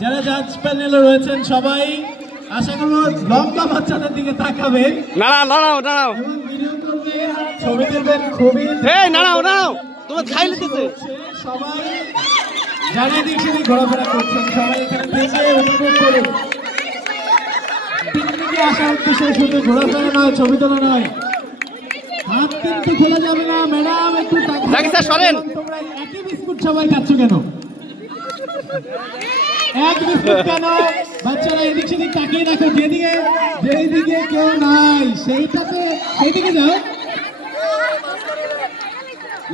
যারা জাজ প্যানেলে রয়েছেন সবাই আশা করব লম্বা বাচ্চাদের দিকে তাকাবেন। নাড়াও এবং ভিডিও করবেন, ছবি তুলবেন। খুবই নাড়াও তোমার খাই লিতেছে। সবাই যারা দেখছি ঘোরাফেরা করছেন সবাই এখানে থেকে উপভোগ করুন। পিকনিকে আসার উদ্দেশ্যে শুধু ঘোরাফেরা নয়, ছবি তোলা নয়। হাত কিন্তু খোলা যাবে না। ম্যাডাম একটু সরেন। তোমরা একই বিস্কুট সবাই খাচ্ছ কেন? এক বিস্কুট কেন? বাচ্চারা এদিক সেদিক তাকিয়ে রাখো। যেদিকে কেউ নাই সেইদিকে যাও।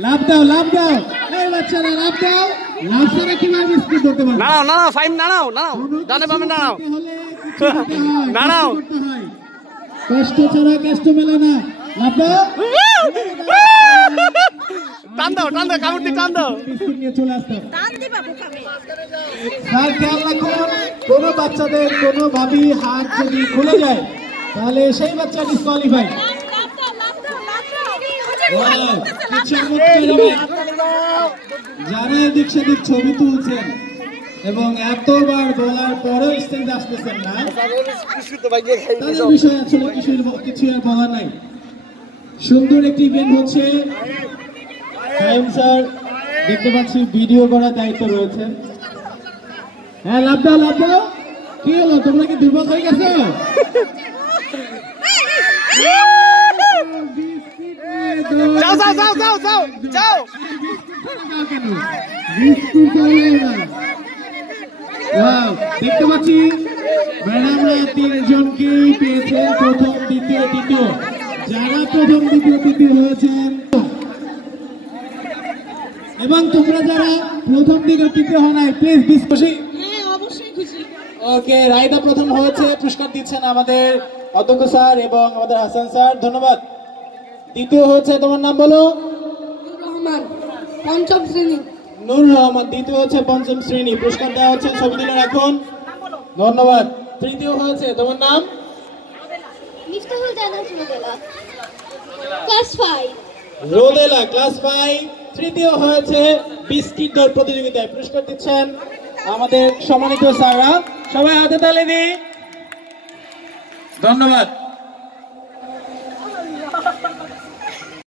লাভ দাও এই বাচ্চারা লাভ দাও। লাভ ছাড়া কিভাবে বিস্কুট ধরতে পারবে? নাড়াও ফাইম নাড়াও ডানে বামে নাড়াও। কষ্ট ছাড়া কষ্ট মেলে না। লাভ দাও। টান দাও কামড় দিয়ে টান দাও। বিস্কুট নিয়ে চলে আসতে স্যার খেয়াল রাখুন, কোনো বাচ্চাদের কোনো ভাবি হাত যদি খুলে যায় তাহলে সেই বাচ্চা ডিসকোয়ালিফাই। যারা এদিক সেদিক ছবি তুলছেন এবং এতবার বলার পরেও স্টেজ আসতেছেন না, তাদের বিষয়ে আসলে কিছু আর বলার নাই। সুন্দর একটি ইভেন্ট হচ্ছে। স্যার দেখতে পাচ্ছি ভিডিও করার দায়িত্ব রয়েছে। হ্যাঁ লাভ দাও। কি হলো, তোমরা কি দুর্বল হয়ে গেছো? যাও দেখতে পাচ্ছি ম্যাডামরা 3 জনকেই পেয়েছেন প্রথম, দ্বিতীয়, তৃতীয়। যারা প্রথম, দ্বিতীয়, তৃতীয় হয়েছেন এবং তোমরা যারা প্রথম, দ্বিতীয়, তৃতীয় হয় নাই, প্লিজ খুশি? ওকে, রায়দা প্রথম হয়েছে, পুরস্কার দিচ্ছেন আমাদের অধ্যক্ষ স্যার এবং আমাদের হাসান স্যার, ধন্যবাদ। দ্বিতীয় হয়েছে, তোমার নাম বলো? নূর রহমান। দ্বিতীয় হচ্ছে 5ম শ্রেণী, পুরস্কার দেওয়া হচ্ছে, ছবি তুলে রাখুন, ধন্যবাদ। তৃতীয় হয়েছে, তোমার নাম? রোদেলা, ক্লাস 5। তৃতীয় হয়েছে বিস্কিট দৌড় প্রতিযোগিতায়, পুরস্কার দিচ্ছেন আমাদের সম্মানিত স্যাররা। সবাই হাতে তালি দিই, ধন্যবাদ।